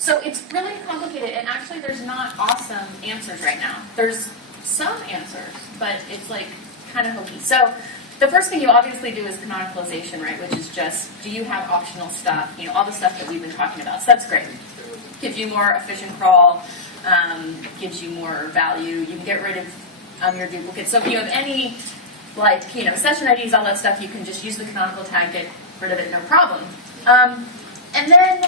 So it's really complicated, and actually there's not awesome answers right now. There's some answers, but it's like kind of hokey. So the first thing you obviously do is canonicalization, right, which is just, do you have optional stuff, you know, all the stuff that we've been talking about. So that's great. Gives you more efficient crawl, gives you more value. You can get rid of your duplicates. So if you have any, like, you know, session IDs, all that stuff, you can just use the canonical tag, get rid of it, no problem. And then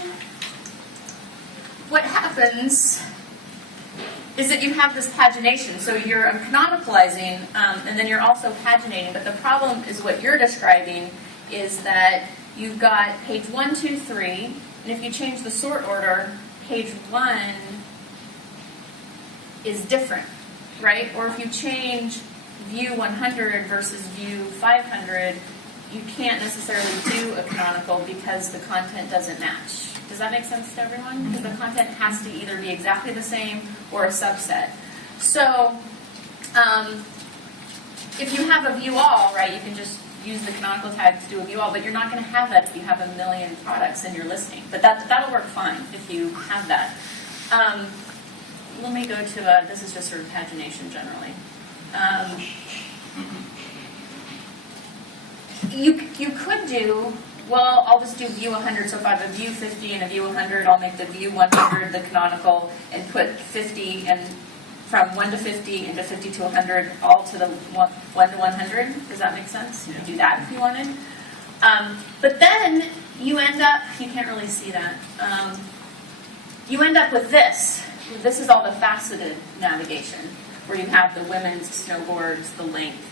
what happens is that you have this pagination. So you're canonicalizing, and then you're also paginating. But the problem is what you're describing is that you've got page 1, 2, 3, and if you change the sort order, page 1 is different, right? Or if you change view 100 versus view 500, you can't necessarily do a canonical because the content doesn't match. Does that make sense to everyone? Because the content has to either be exactly the same or a subset. So if you have a view all, right, you can just use the canonical tag to do a view all, but you're not going to have that if you have a million products in your listing. But that'll work fine if you have that. Let me go to, this is just sort of pagination generally. You could do, well, I'll just do view 100. So if I have a view 50 and a view 100, I'll make the view 100 the canonical and put 50 and from 1 to 50 into 50 to 100 all to the 1 to 100. Does that make sense? You could do that if you wanted. But then you end up, you can't really see that. You end up with this. This is all the faceted navigation, where you have the women's snowboards, the length.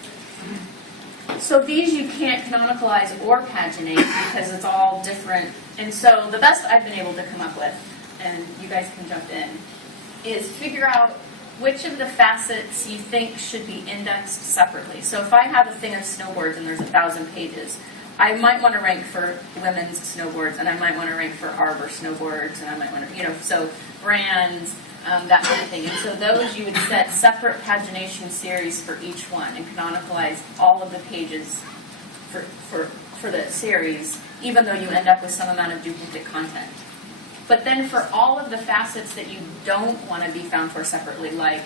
So these you can't canonicalize or paginate because it's all different. And so the best I've been able to come up with, and you guys can jump in, is figure out which of the facets you think should be indexed separately. So if I have a thing of snowboards and there's 1,000 pages, I might want to rank for women's snowboards, and I might want to rank for Arbor snowboards, and I might want to, you know, so brands, that kind of thing. And so those you would set separate pagination series for each one and canonicalize all of the pages for the series, even though you end up with some amount of duplicate content. But then for all of the facets that you don't want to be found for separately, like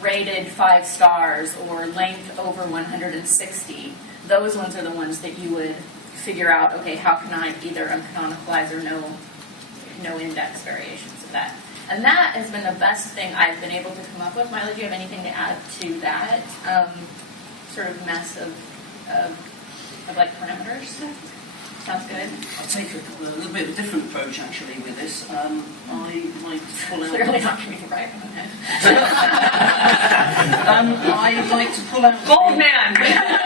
rated 5 stars or length over 160, those ones are the ones that you would figure out, okay, how can I either uncanonical or no index variations of that. And that has been the best thing I've been able to come up with. Miley, do you have anything to add to that sort of mess of like parameters? Sounds good. I'll take a little bit of a different approach actually with this. I like to pull out. Clearly not going to be right. I like to pull out. Bold man.